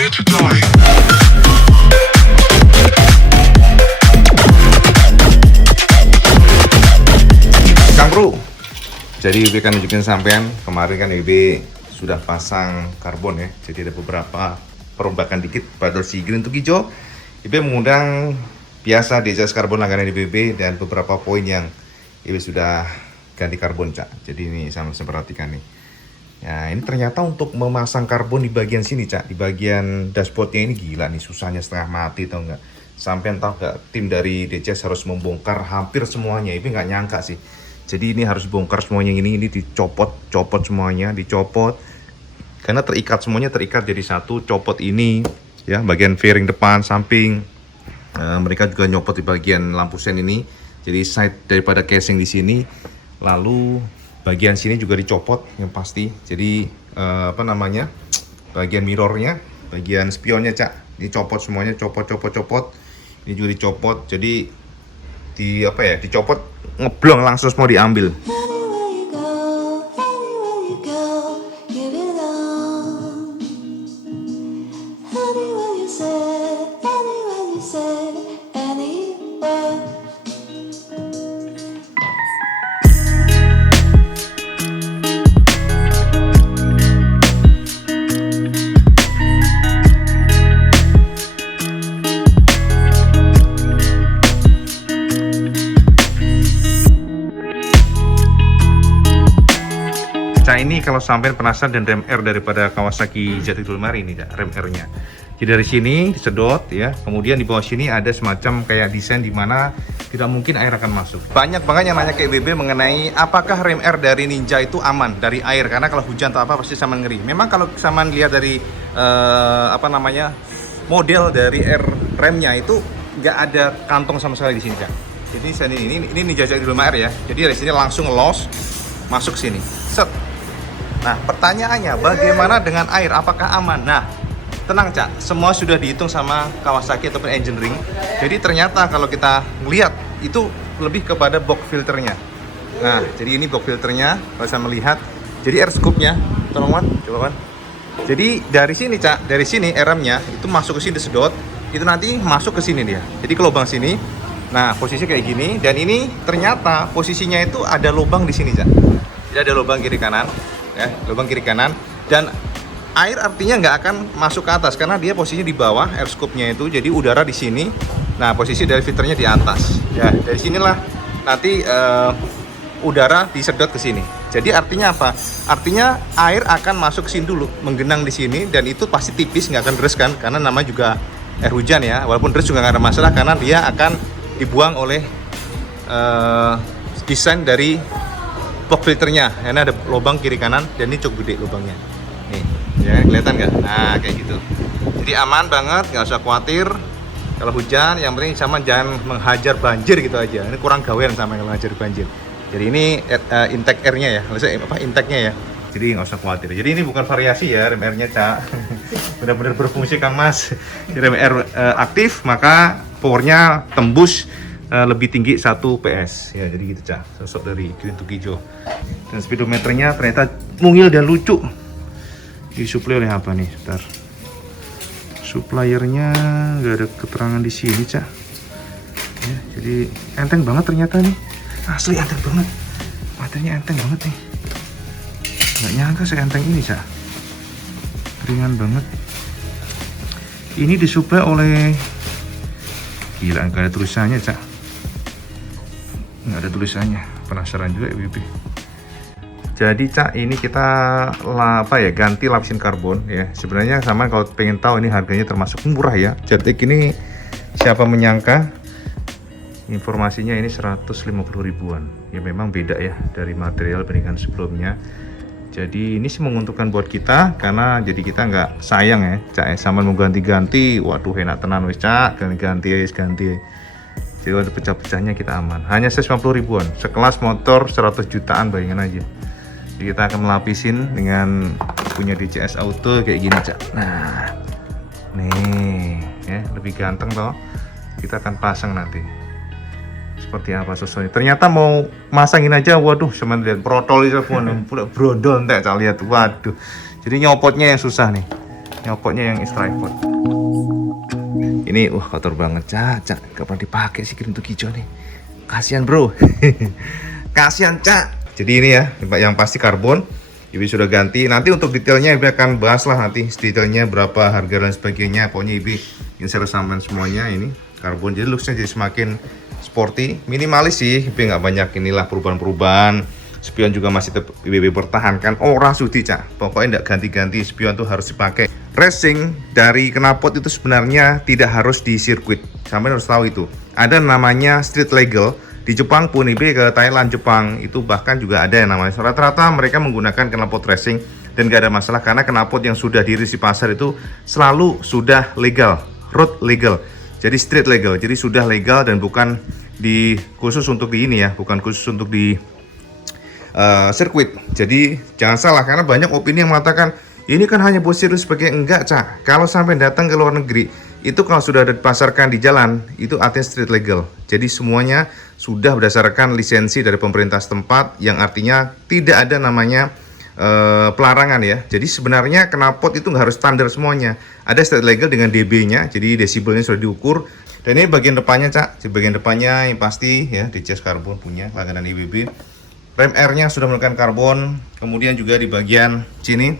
here to die. Kang Bro, jadi WB kan nunjukin sampean kemarin kan WB sudah pasang karbon ya. Jadi ada beberapa perombakan dikit pada si Green to Hijau. WB mengundang biasa di jas karbon langganan di WB dan beberapa poin yang WB sudah ganti karbon Cak. Jadi ini sama saya perhatikan nih. Ya ini ternyata untuk memasang karbon di bagian sini Cak, di bagian dashboardnya ini gila nih susahnya setengah mati tau nggak? Sampai tahu nggak tim dari DCS harus membongkar hampir semuanya. WB nggak nyangka sih. Jadi ini harus bongkar semuanya ini dicopot semuanya, dicopot karena semuanya terikat jadi satu, copot ini ya bagian fairing depan, samping. Mereka juga nyopot di bagian lampu sen ini. Jadi side daripada casing di sini. Lalu bagian sini juga dicopot yang pasti. Jadi bagian mirrornya, bagian spionnya Cak, dicopot semuanya, copot. Ini juga dicopot. Jadi dicopot ngeblong langsung semua diambil. Anywhere you go, give it all. Anywhere you say, anywhere. Nah ini kalau sampai penasaran dan rem R daripada Kawasaki Jatidulmar ini rem R-nya. Jadi dari sini disedot ya, kemudian di bawah sini ada semacam kayak desain di mana tidak mungkin air akan masuk. Banyak banget yang nanya ke WB mengenai apakah rem R dari Ninja itu aman dari air, karena kalau hujan atau apa pasti sama ngeri. Memang kalau sama lihat dari model dari R remnya itu nggak ada kantong sama sekali di sini Cak. Jadi ini Ninja Jatidulmar R ya. Jadi dari sini langsung los masuk sini. Set. Nah, pertanyaannya bagaimana dengan air? Apakah aman? Nah, tenang Cak, semua sudah dihitung sama Kawasaki ataupun Engineering. Jadi ternyata kalau kita melihat itu lebih kepada box filternya. Nah, jadi ini box filternya, kalau saya melihat. Jadi air scoop-nya, tolong Wan, coba Wan. Jadi dari sini Cak, dari sini RM-nya itu masuk ke sini disedot, itu nanti masuk ke sini dia. Jadi ke lubang sini. Nah, posisi kayak gini, dan ini ternyata posisinya itu ada lubang di sini Cak. Jadi ada lubang kiri kanan. Ya, lubang kiri kanan, dan air artinya nggak akan masuk ke atas karena dia posisinya di bawah air scoop-nya itu, jadi udara di sini. Nah, posisi dari filternya di atas. Ya, dari sinilah nanti udara disedot ke sini. Jadi artinya apa? Artinya air akan masuk ke sini dulu, menggenang di sini, dan itu pasti tipis, nggak akan deres kan? Karena nama juga air hujan ya. Walaupun deres juga nggak ada masalah karena dia akan dibuang oleh desain dari box filternya. Ini ada lubang kiri kanan dan ini cukup gede lubangnya. Nih, ya kelihatan nggak? Nah, kayak gitu. Jadi aman banget, nggak usah khawatir kalau hujan. Yang penting sama jangan menghajar banjir gitu aja. Ini kurang gawean sama yang menghajar banjir. Jadi ini intake air-nya ya, intake-nya ya. Jadi nggak usah khawatir. Jadi ini bukan variasi ya rem R-nya Cak. Benar-benar berfungsi Kang Mas. Rem R aktif maka powernya tembus lebih tinggi 1 PS ya, jadi gitu Cak, sosok dari Green to Hijau. Dan speedometernya ternyata mungil dan lucu. Disuplai oleh apa nih? Bentar. Suppliernya nggak ada keterangan di sini Cak. Ya, jadi enteng banget ternyata nih. Asli enteng banget. Materinya enteng banget nih. Nggak nyangka seenteng ini Cak. Ringan banget. Ini disuplai oleh, gila nggak ada tulisannya Cak. Nggak ada tulisannya, penasaran juga WB. Jadi Cak, ini kita ganti lapisan karbon ya. Sebenarnya sama, kalau pengen tahu ini harganya termasuk murah ya. Jadi ini siapa menyangka informasinya ini 150 ribuan. Ya memang beda ya dari material bandingkan sebelumnya. Jadi ini sih menguntungkan buat kita karena jadi kita nggak sayang ya Cak, sama mau ganti-ganti. Waduh enak tenan wis Cak, ganti. Jadi untuk pecah-pecahnya kita aman. Hanya 150 ribuan, sekelas motor 100 jutaan, bayangin aja. Jadi kita akan melapisin dengan punya DCS Auto kayak gini Cak. Nah, nih ya lebih ganteng toh. Kita akan pasang nanti. Seperti apa sosoknya. Ternyata mau masangin aja, waduh, cuman lihat protol itu pun brondol entek Cak, lihat. Waduh. Jadi nyopotnya yang susah nih. nyokoknya yang tripod. Ini kotor banget, Cak. Gak pernah dipakai sih untuk hijau nih. Kasihan bro. Kasihan, Cak. Jadi ini ya, yang pasti karbon. Ibi sudah ganti. Nanti untuk detailnya Ibi akan bahas lah nanti detailnya berapa harga dan sebagainya. Pokoknya Ibi insert sampean semuanya ini karbon. Jadi looksnya jadi semakin sporty, minimalis sih. Ibi nggak banyak inilah perubahan-perubahan. Spion juga masih Ibi pertahankan. Ora sudi, Cak. Pokoknya nggak ganti-ganti. Spion tuh harus dipakai. Racing dari knalpot itu sebenarnya tidak harus di sirkuit. Sampai harus tahu itu. Ada namanya street legal. Di Jepang pun, Ibi ke Thailand, Jepang itu bahkan juga ada yang namanya. Rata-rata mereka menggunakan knalpot racing dan gak ada masalah karena knalpot yang sudah diiris di pasar itu selalu sudah legal, road legal. Jadi street legal, jadi sudah legal dan bukan khusus untuk di ini ya, bukan khusus untuk di sirkuit. Jadi jangan salah karena banyak opini yang mengatakan ini kan hanya buat sirkuit sebagai enggak, Cak. Kalau sampai datang ke luar negeri itu kalau sudah dipasarkan di jalan itu artinya street legal. Jadi semuanya sudah berdasarkan lisensi dari pemerintah setempat yang artinya tidak ada namanya pelarangan ya. Jadi sebenarnya knalpot itu nggak harus standar semuanya. Ada street legal dengan dB-nya, jadi desibelnya sudah diukur. Dan ini bagian depannya, Cak. Di bagian depannya yang pasti ya DCS karbon punya langganan IWB. Rem R-nya sudah menggunakan karbon. Kemudian juga di bagian sini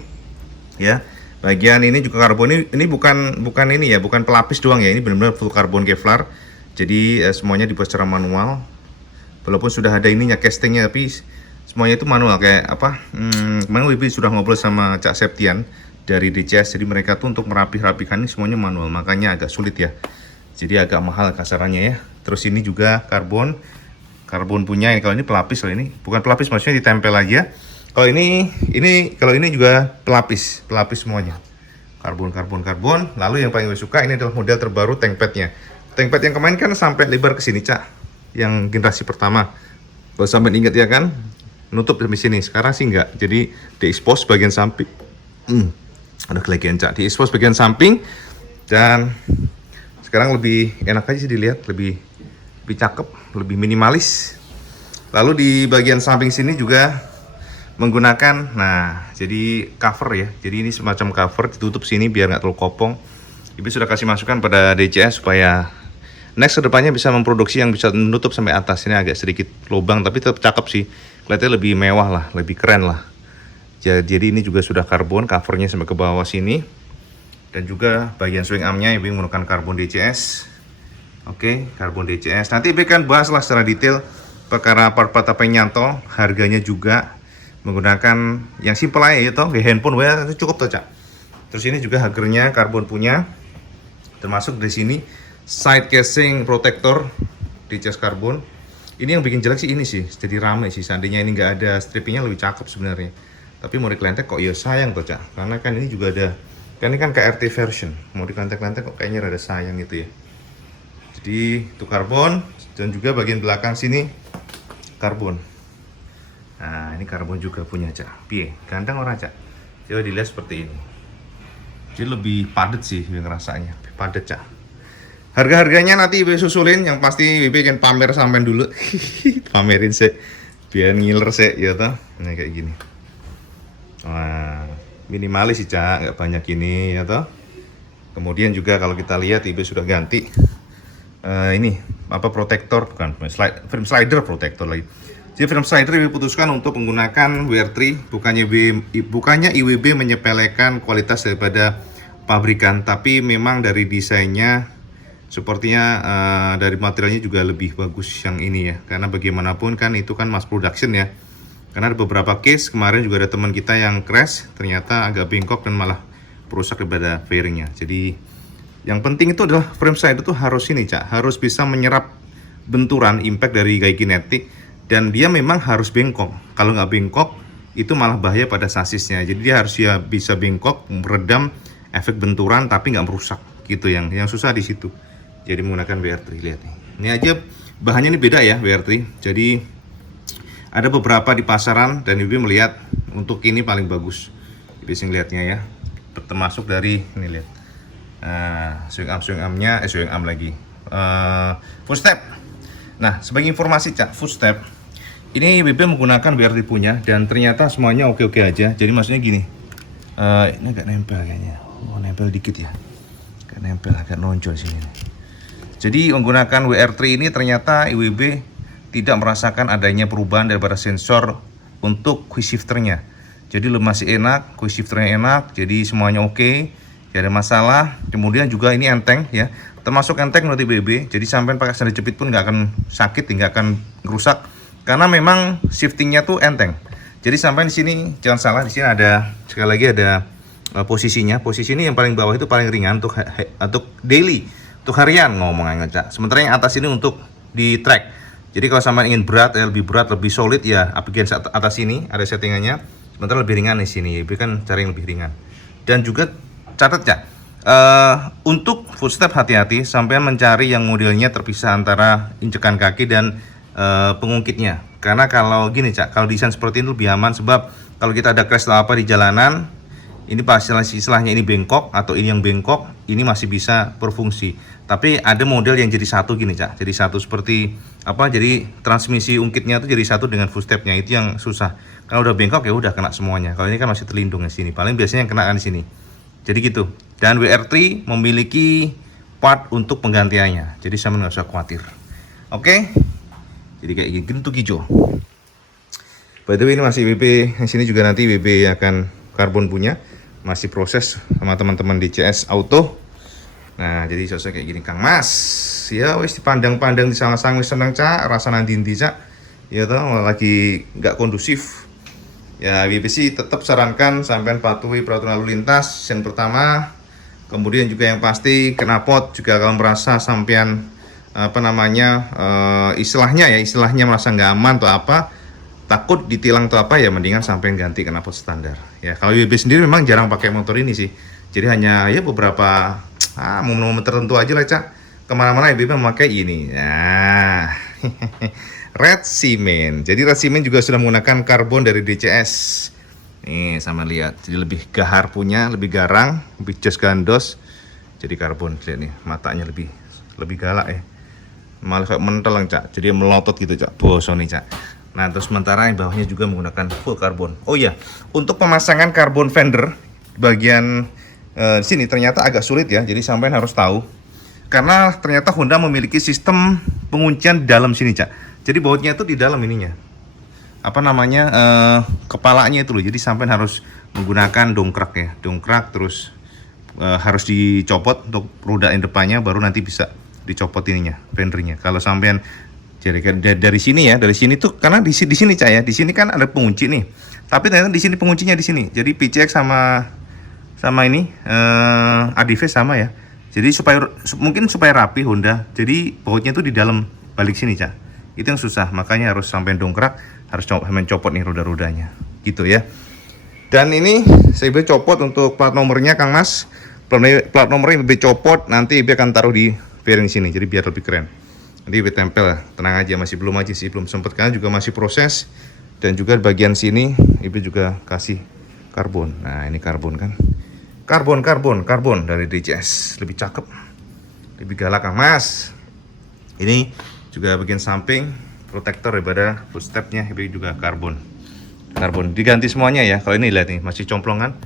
ya. Bagian ini juga karbon, ini bukan ini ya, bukan pelapis doang ya, ini benar-benar full karbon Kevlar. Jadi semuanya dibuat secara manual. Walaupun sudah ada ininya castingnya, tapi semuanya itu manual kayak apa? Kemarin Wibi sudah ngobrol sama Cak Septian dari DCS, jadi mereka tuh untuk merapih-rapihkan ini semuanya manual, makanya agak sulit ya. Jadi agak mahal kasarannya ya. Terus ini juga karbon punya. Kalau ini pelapis, kalau ini bukan pelapis, maksudnya ditempel aja. Kalau ini juga pelapis semuanya. Karbon. Lalu yang paling gue suka ini adalah model terbaru tankpadnya. Tankpad yang kemarin kan sampai lebar ke sini, Cak. Yang generasi pertama. Kalau sampai ingat ya kan, nutup sampai sini. Sekarang sih enggak. Jadi di-expose bagian samping. Ada kelegean, Cak. Di-expose bagian samping dan sekarang lebih enak aja sih dilihat, lebih cakep, lebih minimalis. Lalu di bagian samping sini juga menggunakan, jadi cover ya. Jadi ini semacam cover ditutup sini biar nggak terlalu kopong. Ibu sudah kasih masukan pada DCS supaya next kedepannya bisa memproduksi yang bisa menutup sampai atas. Ini agak sedikit lubang tapi tetap cakep sih. Kelihatannya lebih mewah lah, lebih keren lah. Jadi ini juga sudah karbon, covernya sampai ke bawah sini. Dan juga bagian swing armnya Ibu menggunakan karbon DCS. Oke, karbon DCS. Nanti Ibu kan bahas lah secara detail perkara part-part apa yang nyantol, harganya juga. Menggunakan yang simple aja ya toh, handphone itu cukup toh, Cak. Terus ini juga hagernya karbon punya, termasuk di sini side casing protector DCS karbon. Ini yang bikin jelek sih ini sih, jadi rame sih. Seandainya ini nggak ada strippingnya lebih cakep sebenarnya. Tapi mau dikelentek kok ya sayang toh, Cak. Karena kan ini juga ada, kan ini kan KRT version, mau dikelentek-kelentek kok kayaknya rada sayang gitu ya. Jadi itu karbon dan juga bagian belakang sini karbon. Nah, ini karbon juga punya, Cak. Piye? Ganteng orang, Cak? Coba dilihat seperti ini. Jadi lebih padat sih rasanya. Padat, Cak. Harga-harganya nanti Ibu susulin. Yang pasti Ibu ingin pamer sampean dulu. Pamerin sih. Biar ngiler sih, ya toh. Nah, kayak gini. Wah, minimalis sih, Cak. Nggak banyak ini, ya toh. Kemudian juga kalau kita lihat Ibu sudah ganti. Ini, protektor. Bukan, frame slider protektor lagi. Jadi film slider diputuskan untuk menggunakan WR3, bukannya IWB menyepelekan kualitas daripada pabrikan, tapi memang dari desainnya sepertinya dari materialnya juga lebih bagus yang ini ya. Karena bagaimanapun kan itu kan mass production ya. Karena ada beberapa case kemarin juga ada teman kita yang crash, ternyata agak bengkok dan malah perusak daripada fairingnya. Jadi yang penting itu adalah frame slider itu harus ini, Cak, harus bisa menyerap benturan impact dari gaya kinetik. Dan dia memang harus bengkok. Kalau nggak bengkok, itu malah bahaya pada sasisnya. Jadi dia harus bisa bengkok, meredam efek benturan, tapi nggak merusak. Gitu yang susah di situ. Jadi menggunakan WR3, lihat nih. Ini aja bahannya ini beda ya WR3. Jadi ada beberapa di pasaran dan Ibu melihat untuk ini paling bagus. Ibu sing lihatnya ya. Termasuk dari ini lihat. Swing armnya, swing arm lagi. Footstep. Nah, sebagai informasi, Cak, footstep. Ini BB menggunakan WR3 punya dan ternyata semuanya oke-oke aja. Jadi maksudnya gini, ini agak nempel kayaknya. Oh, nempel dikit ya. Agak nempel, agak nonjol sini nih. Jadi menggunakan WR3 ini ternyata IWB tidak merasakan adanya perubahan daripada sensor untuk quick shifternya. Jadi masih enak, quick shifternya enak, jadi semuanya oke, tidak ada masalah. Kemudian juga ini enteng ya, termasuk enteng menurut IWB. Jadi sampai pakai sandal jepit pun nggak akan sakit, nggak akan rusak, karena memang shiftingnya tuh enteng. Jadi sampai di sini jangan salah, di sini ada sekali lagi ada posisinya. Posisi ini yang paling bawah itu paling ringan untuk daily, untuk harian ngomongnya Cak. Sementara yang atas ini untuk di track. Jadi kalau sampai ingin berat, lebih berat, lebih solid ya, bagian atas ini ada settingannya. Sementara lebih ringan di sini, ini kan cara yang lebih ringan. Dan juga catat ya, untuk footstep hati-hati sampai mencari yang modelnya terpisah antara injekan kaki dan pengungkitnya. Karena kalau gini Cak, kalau desain seperti ini lebih aman, sebab kalau kita ada crash atau apa di jalanan, ini pasti istilahnya ini bengkok atau ini yang bengkok, ini masih bisa berfungsi. Tapi ada model yang jadi satu gini Cak, jadi satu seperti apa? Jadi transmisi ungkitnya itu jadi satu dengan footstepnya, itu yang susah. Kalau udah bengkok ya udah kena semuanya. Kalau ini kan masih terlindung di sini. Paling biasanya yang kena kan di sini. Jadi gitu. Dan WR3 memiliki part untuk penggantiannya. Jadi sama nggak usah khawatir. Oke? Jadi kayak gini untuk hijau. By the way ini masih WP. Di sini juga nanti WP akan karbon punya. Masih proses sama teman-teman di CS Auto. Nah, jadi sosok kayak gini Kang Mas. Ya wis dipandang-pandang di sang-sang wis seneng Cak, rasa nanti Cak. Ya toh lagi nggak kondusif. Ya WP sih tetap sarankan sampean patuhi peraturan lalu lintas yang pertama. Kemudian juga yang pasti knalpot juga kalau merasa sampean istilahnya merasa nggak aman atau apa, takut ditilang atau apa, ya mendingan sampean ganti knalpot standar. Ya kalau WP sendiri memang jarang pakai motor ini sih. Jadi hanya ya beberapa momen-momen tertentu aja lah Cak. Kemana-mana WP memakai ini. Nah. Red Cement. Jadi Red Cement juga sudah menggunakan karbon dari DCS. Nih sama lihat. Jadi lebih gahar punya, lebih garang, lebih jos gandos. Jadi karbon. Lihat nih, matanya lebih galak ya. Malah kayak mentelang Cak. Jadi melotot gitu Cak. Boso nih Cak. Nah terus sementara yang bawahnya juga menggunakan full karbon. Oh iya, untuk pemasangan karbon fender bagian sini ternyata agak sulit ya. Jadi sampean harus tahu. Karena ternyata Honda memiliki sistem penguncian di dalam sini Cak. Jadi bautnya itu di dalam ininya. Kepalanya itu loh. Jadi sampai harus menggunakan dongkrak ya. Dongkrak terus harus dicopot untuk roda yang depannya, baru nanti bisa dicopot ininya, fendernya. Kalau sampean dari sini ya, dari sini tuh karena di sini Cak ya. Di sini kan ada pengunci nih. Tapi ternyata di sini penguncinya di sini. Jadi PCX sama ini ADV sama ya. Jadi mungkin supaya rapi Honda. Jadi bautnya tuh di dalam balik sini Cak. Itu yang susah, makanya harus sampai dongkrak, harus mencopot nih roda-rodanya gitu ya. Dan ini saya copot untuk plat nomornya Kang Mas. Plat nomornya lebih copot, nanti Ibu akan taruh di fairing sini, jadi biar lebih keren. Nanti Ibu tempel, tenang aja, masih belum sempet karena juga masih proses. Dan juga di bagian sini Ibu juga kasih karbon. Nah ini karbon kan, karbon dari DCS, lebih cakep, lebih galak Kang Mas. Ini juga bagian samping protektor daripada footstepnya ini juga karbon diganti semuanya ya. Kalau ini lihat nih masih complongan.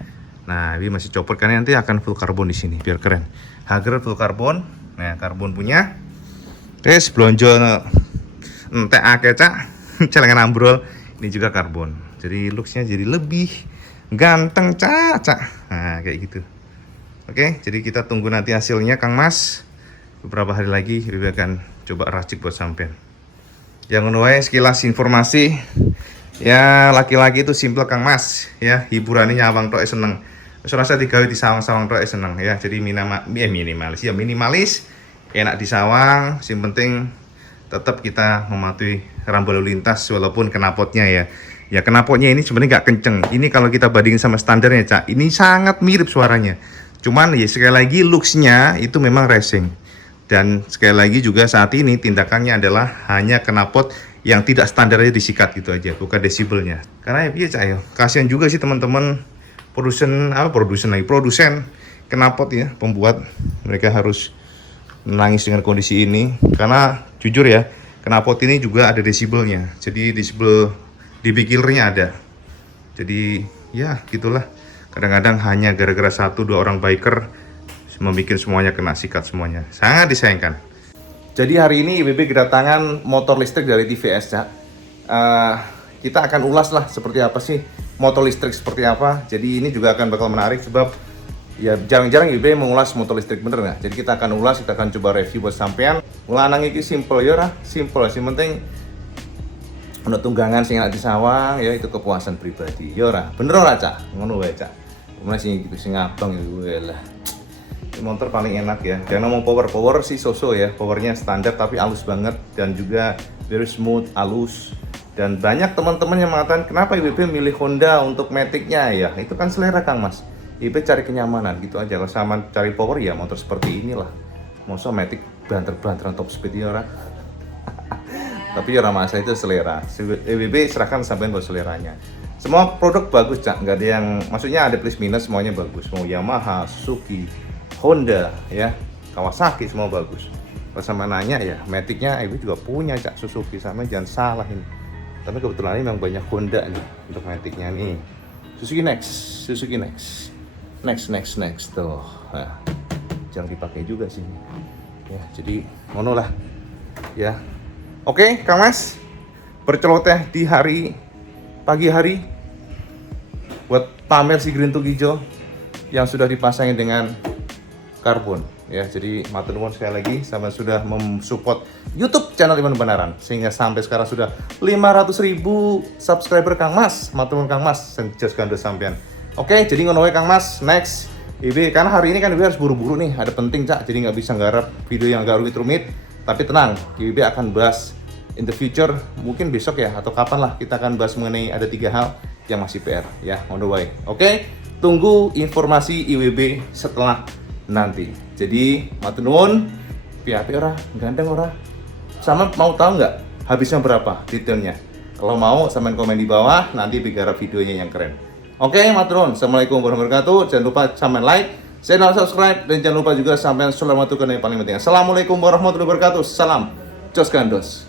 Nah ini masih copot karena nanti akan full karbon di sini biar keren. Hager full karbon. Nah karbon punya. Terus blonjo TA Cak celengan ambrol ini juga karbon. Jadi looksnya jadi lebih ganteng Cak. Nah kayak gitu. Oke, jadi kita tunggu nanti hasilnya Kang Mas. Beberapa hari lagi Ibu akan coba racik buat sampean. Yang menuai sekilas informasi ya, laki-laki itu simple Kang Mas ya, hiburannya nyawang tok seneng. Wis rasa digawe di sawang-sawang tok seneng ya. Jadi minimalis, enak di sawang, yang penting tetap kita mematuhi rambu lalu lintas walaupun knalpotnya ya. Ya knalpotnya ini sebenarnya nggak kenceng. Ini kalau kita bandingin sama standarnya Cak, ini sangat mirip suaranya. Cuman ya sekali lagi looksnya itu memang racing. Dan sekali lagi juga saat ini tindakannya adalah hanya knalpot yang tidak standar aja disikat gitu aja, bukan desibelnya. Karena ya Cak ya, kasihan juga sih teman-teman produsen knalpot ya, pembuat, mereka harus menangis dengan kondisi ini. Karena jujur ya, knalpot ini juga ada desibelnya. Jadi desibel dB killernya ada. Jadi ya gitulah. Kadang-kadang hanya gara-gara 1-2 orang biker membuat semuanya kena sikat semuanya. Sangat disayangkan. Jadi hari ini IWB kedatangan motor listrik dari TVS, Cak. Kita akan ulas lah seperti apa sih motor listrik seperti apa. Jadi ini juga akan bakal menarik sebab ya jarang-jarang IWB mengulas motor listrik, bener nggak? Jadi kita akan ulas, kita akan coba review buat sampean. Lanang iki simple ya lah, simple sih, penting ono tunggangan sing enak disawang ya, itu kepuasan pribadi. Ya ora, bener ora, Cak? Ngono wae, Cak. Kemudian sing abang itu lah. Ini motor paling enak ya. Jangan ngomong power sih so-so ya. Powernya standar tapi halus banget dan juga very smooth, halus. Dan banyak teman-teman yang mengatakan kenapa IWB milih Honda untuk Matic-nya ya. Itu kan selera Kang Mas. IWB cari kenyamanan gitu aja. Kalau sama cari power ya motor seperti inilah. Masa Matic banter-banteran top speed ya orang. Tapi ya masa itu selera. IWB serahkan sampai buat seleranya. Semua produk bagus, Cak. Nggak ada yang, maksudnya ada plus minus, semuanya bagus. Mau Yamaha, Suzuki, Honda, ya, Kawasaki, semua bagus. Kalau sama nanya ya, Matic-nya IWB juga punya, Cak, Suzuki. Sama jangan salah ini. Tapi kebetulan ini memang banyak Honda nih untuk Matic-nya nih. Suzuki Next. Next tuh. Nah, jarang dipakai juga sih. Ya, jadi mono lah. Ya. Oke, Kang Mas. Berceloteh di pagi hari buat pamer si Green Tugijo yang sudah dipasangin dengan karbon ya. Jadi matur nuwun sekali lagi sama sudah mensupport YouTube channel Iman Benaran sehingga sampai sekarang sudah 500.000 subscriber Kang Mas. Matur nuwun Kang Mas, senjos kando sampean. Oke, jadi ngono wae Kang Mas. Next IB, karena hari ini kan IB harus buru-buru nih, ada penting, Cak. Jadi nggak bisa nggarap video yang agak rumit-rumit. Tapi tenang, IB akan bahas in the future, mungkin besok ya atau kapan lah kita akan bahas mengenai ada 3 hal yang masih PR ya, on the way. Oke, tunggu informasi IWB setelah nanti. Jadi matur nuwun, piye ora, gandeng ora? Sama mau tahu nggak habisnya berapa detailnya? Kalau mau sampean komen di bawah, nanti digarap videonya yang keren. Oke, matur nuwun. Assalamualaikum warahmatullahi wabarakatuh. Jangan lupa sampean like, channel subscribe, dan jangan lupa juga sampean selamat yang paling penting. Assalamualaikum warahmatullahi wabarakatuh. Salam Jos Gandos.